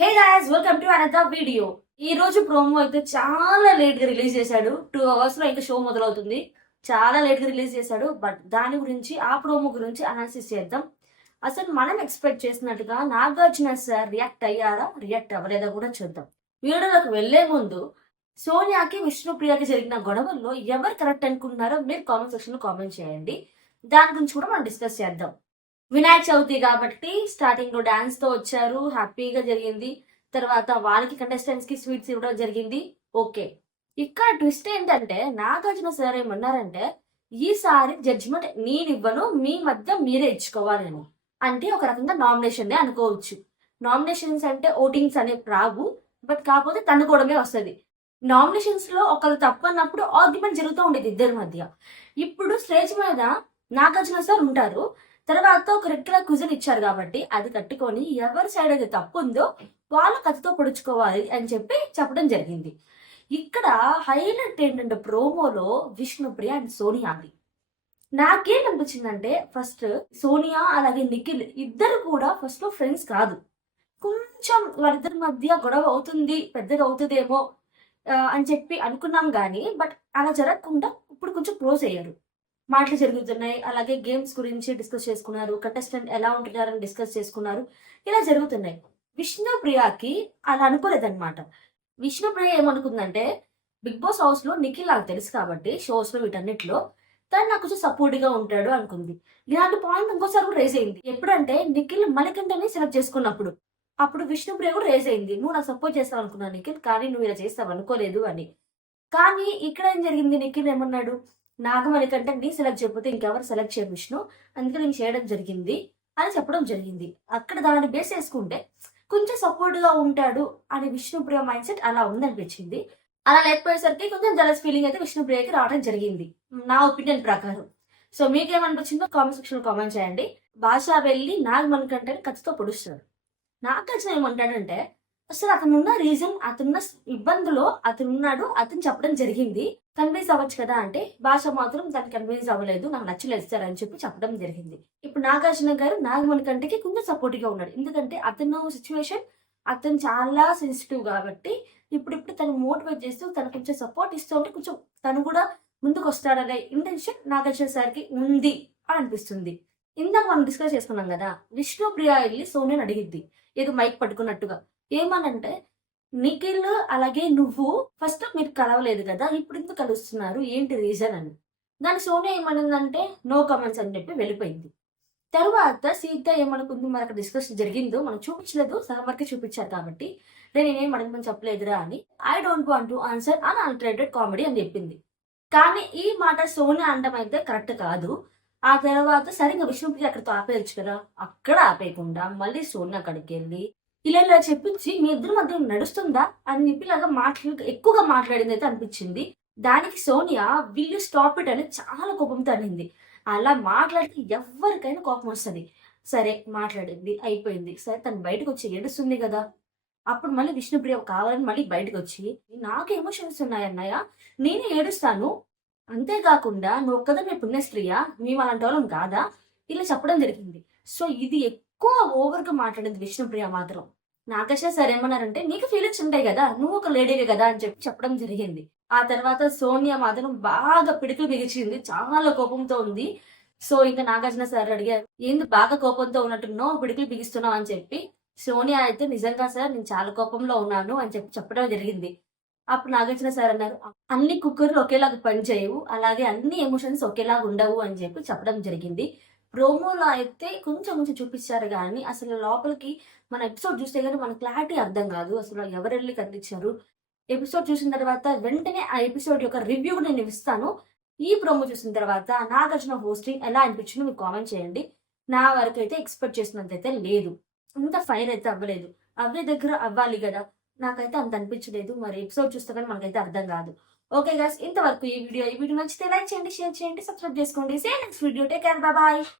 Hey guys welcome to another video ఈ రోజు promo అయితే చాలా లేట్గా రిలీజ్ చేశాడు. టూ అవర్స్లో ఇంకా షో మొదలవుతుంది. చాలా లేట్గా రిలీజ్ చేశాడు. బట్ దాని గురించి ఆ ప్రోమో గురించి అనాలిసిస్ చేద్దాం. అసలు మనం ఎక్స్పెక్ట్ చేసినట్టుగా నాగార్జున సార్ రియాక్ట్ అయ్యారా? రియాక్ట్ అవ్వలేదా కూడా చూద్దాం. వీడియోలోకి వెళ్ళే ముందు సోనియాకి విష్ణుప్రియకి జరిగిన గొడవల్లో ఎవరు కరెక్ట్ అనుకుంటున్నారో మీరు కామెంట్ సెక్షన్లో కామెంట్ చేయండి. దాని గురించి కూడా మనం డిస్కస్ చేద్దాం. వినాయక చవితి కాబట్టి స్టార్టింగ్లో డాన్స్తో వచ్చారు హ్యాపీగా జరిగింది. తర్వాత వాళ్ళకి కంటెస్టెంట్స్కి స్వీట్స్ ఇవ్వడం జరిగింది. ఓకే ఇక్కడ ట్విస్ట్ ఏంటంటే నాగార్జున సార్ ఏమన్నారంటే ఈసారి జడ్జిమెంట్ నేను ఇవ్వను మీ మధ్య మీరే ఇచ్చుకోవాలని. అంటే ఒక రకంగా నామినేషన్ అనుకోవచ్చు. నామినేషన్స్ అంటే ఓటింగ్స్ అనే రావు బట్ కాకపోతే తన్నుకోవడమే వస్తుంది. నామినేషన్స్లో ఒకరు తప్పన్నప్పుడు ఆర్గ్యుమెంట్ జరుగుతూ ఉండేది ఇద్దరి మధ్య. ఇప్పుడు స్టేజ్ మీద నాగార్జున సార్ ఉంటారు. తర్వాత ఒక రెడ్ కలర్ కుజన్ ఇచ్చారు కాబట్టి అది కట్టుకొని ఎవరి సైడ్ అయితే తప్పు ఉందో వాళ్ళు కథతో పొడుచుకోవాలి అని చెప్పి చెప్పడం జరిగింది. ఇక్కడ హైలైట్ ఏంటంటే ప్రోమోలో విష్ణుప్రియ అండ్ సోనియాది నాకేం అనిపించిందంటే ఫస్ట్ సోనియా అలాగే నిఖిల్ ఇద్దరు కూడా ఫస్ట్లో ఫ్రెండ్స్ కాదు. కొంచెం వాళ్ళిద్దరి మధ్య గొడవ అవుతుంది పెద్దగా అవుతుందేమో అని చెప్పి అనుకున్నాం కానీ బట్ అలా జరగకుండా ఇప్పుడు కొంచెం క్లోజ్ అయ్యారు. మాటలు జరుగుతున్నాయి. అలాగే గేమ్స్ గురించి డిస్కస్ చేసుకున్నారు. కంటెస్టెంట్ ఎలా ఉంటున్నారని డిస్కస్ చేసుకున్నారు. ఇలా జరుగుతున్నాయి. విష్ణుప్రియకి అలా అనుకోలేదన్నమాట. విష్ణుప్రియ ఏమనుకుందంటే బిగ్ బాస్ హౌస్లో నిఖిల్ నాకు తెలుసు కాబట్టి షోస్లో వీటన్నిటిలో తను నాకు కొంచెం సపోర్ట్గా ఉంటాడు అనుకుంది. ఇలాంటి పాయింట్ ఇంకోసారి కూడా రేజ్ అయింది. ఎప్పుడంటే నిఖిల్ మణికంఠని సెలెక్ట్ చేసుకున్నప్పుడు. అప్పుడు విష్ణుప్రియ కూడా రేజ్ అయింది. నువ్వు నాకు సపోర్ట్ చేస్తావు అనుకున్నాను నిఖిల్ కానీ నువ్వు ఇలా చేస్తావు అనుకోలేదు అని. కానీ ఇక్కడ ఏం జరిగింది? నిఖిల్ ఏమన్నాడు? నాగమణి కంటే నీ సెలెక్ట్ చేయకపోతే ఇంకెవరు సెలెక్ట్ చేయ విష్ణు. అందుకే నేను చేయడం జరిగింది అని చెప్పడం జరిగింది. అక్కడ దాన్ని బేస్ చేసుకుంటే కొంచెం సపోర్ట్గా ఉంటాడు అని విష్ణుప్రియ మైండ్ సెట్ అలా ఉందనిపించింది. అలా లేకపోయేసరికి కొంచెం జలస్ ఫీలింగ్ అయితే విష్ణుప్రియకి రావడం జరిగింది. నా ఒపీనియన్ ప్రకారం. సో మీకేమనిపించిందో కామెంట్ సెక్షన్ కామెంట్ చేయండి. భాష వెళ్ళి నాగమణి కంటే కత్తితో పొడుస్తాడు నాగార్జున ఏమంటాడంటే అసలు అతనున్న రీజన్ అతనున్న ఇబ్బందులో అతను ఉన్నాడు అతను చెప్పడం జరిగింది. కన్విన్స్ అవ్వచ్చు కదా అంటే భాష మాత్రం దాన్ని కన్విన్స్ అవ్వలేదు నాకు నచ్చలేదు సార్ అని చెప్పి చెప్పడం జరిగింది. ఇప్పుడు నాగార్జున గారు నాగమణి కంటికి కొంచెం సపోర్టివ్గా ఉన్నాడు. ఎందుకంటే అతను సిచ్యువేషన్ అతను చాలా సెన్సిటివ్ కాబట్టి ఇప్పుడిప్పుడు తను మోటివేట్ చేస్తూ తను కొంచెం సపోర్ట్ ఇస్తూ ఉంటే కొంచెం తను కూడా ముందుకు వస్తాడనే ఇంటెన్షన్ నాగార్జున సార్కి ఉంది అని అనిపిస్తుంది. ఇందాక మనం డిస్కస్ చేసుకున్నాం కదా విష్ణుప్రియ వెళ్ళి సోనియాని అడిగిద్ది. ఏదో మైక్ పట్టుకున్నట్టుగా. ఏమనంటే నిఖిల్ అలాగే నువ్వు ఫస్ట్ మీరు కలవలేదు కదా ఇప్పుడు ఎందుకు కలుస్తున్నారు? ఏంటి రీజన్ అని. దాని సోనియా ఏమనిందంటే నో కమెంట్స్ అని చెప్పి వెళ్ళిపోయింది. తర్వాత సీత ఏమనుకుంది? మనకు డిస్కషన్ జరిగిందో మనం చూపించలేదు సగం చూపించారు కాబట్టి నేను ఏం అడగమని చెప్పలేదురా అని. I don't want to answer an underrated comedy అని చెప్పింది. కానీ ఈ మాట సోనియా అండం అయితే కరెక్ట్ కాదు. ఆ తర్వాత సరిగ్గా విష్ణుప్రియ అక్కడితో ఆపేయచ్చు కదా. అక్కడ ఆపేయకుండా మళ్ళీ సోనియా అక్కడికి వెళ్ళి ఇలా ఇలా చెప్పించి మీ ఇద్దరి మధ్య నడుస్తుందా అని చెప్పి ఇలాగా మాట్లా ఎక్కువగా మాట్లాడింది అయితే అనిపించింది. దానికి సోనియా విల్లు స్టాప్ ఇట్ అని చాలా కోపంతో అనింది. అలా మాట్లాడితే ఎవరికైనా కోపం వస్తుంది. సరే మాట్లాడింది అయిపోయింది. సరే తను బయటకు వచ్చి ఏడుస్తుంది కదా. అప్పుడు మళ్ళీ విష్ణుప్రియ కావాలని మళ్ళీ బయటకు వచ్చి నాకు ఎమోషన్స్ ఉన్నాయన్నయ్య నేనే ఏడుస్తాను. అంతేకాకుండా నువ్వు ఒక్కదమే పుణ్యస్త్రీయా మేము అలాంటి వాళ్ళం కాదా? ఇలా చెప్పడం జరిగింది. సో ఇది ఎక్కువ ఓవర్గా మాట్లాడింది విష్ణుప్రియ మాత్రం. నాగేశ్వర సార్ ఏమన్నారంటే నీకు ఫీలింగ్స్ ఉంటాయి కదా నువ్వు ఒక లేడీవే కదా అని చెప్పి చెప్పడం జరిగింది. ఆ తర్వాత సోనియా మాత్రం బాగా పిడుకులు బిగిచింది చాలా కోపంతో ఉంది. సో ఇంకా నాగార్జున సార్ అడిగారు ఏంది బాగా కోపంతో ఉన్నట్టున్నావు పిడుకులు బిగిస్తున్నావు అని చెప్పి. సోనియా అయితే నిజంగా సార్ నేను చాలా కోపంలో ఉన్నాను అని చెప్పి చెప్పడం జరిగింది. అప్పుడు నాగార్జున సార్ అన్నారు అన్ని కుక్కర్లు ఒకేలాగా పనిచేయవు అలాగే అన్ని ఎమోషన్స్ ఒకేలాగా ఉండవు అని చెప్పి చెప్పడం జరిగింది. ప్రోమోలో అయితే కొంచెం కొంచెం చూపించారు కానీ అసలు లోపలికి మన ఎపిసోడ్ చూస్తే కానీ మన క్లారిటీ అర్థం కాదు. అసలు ఎవరు కనిపించారు? ఎపిసోడ్ చూసిన తర్వాత వెంటనే ఆ ఎపిసోడ్ యొక్క రివ్యూ నేను ఇస్తాను. ఈ ప్రోమో చూసిన తర్వాత నాగార్జున హోస్టింగ్ ఎలా అనిపించిందో మీకు కామెంట్ చేయండి. నా వరకు అయితే ఎక్స్పెక్ట్ చేసినంత అయితే లేదు. అంత ఫైర్ అయితే అవ్వలేదు. అవే దగ్గర అవ్వాలి కదా. నాకైతే అంత అనిపించలేదు. మరి ఎపిసోడ్ చూస్తే కానీ మనకైతే అర్థం కాదు. ఓకే గాస్ ఇంతవరకు ఈ వీడియో. ఈ వీడియో నచ్చితే లైక్ చేయండి షేర్ చేయండి సబ్స్క్రైబ్ చేసుకోండి. See next video take care bye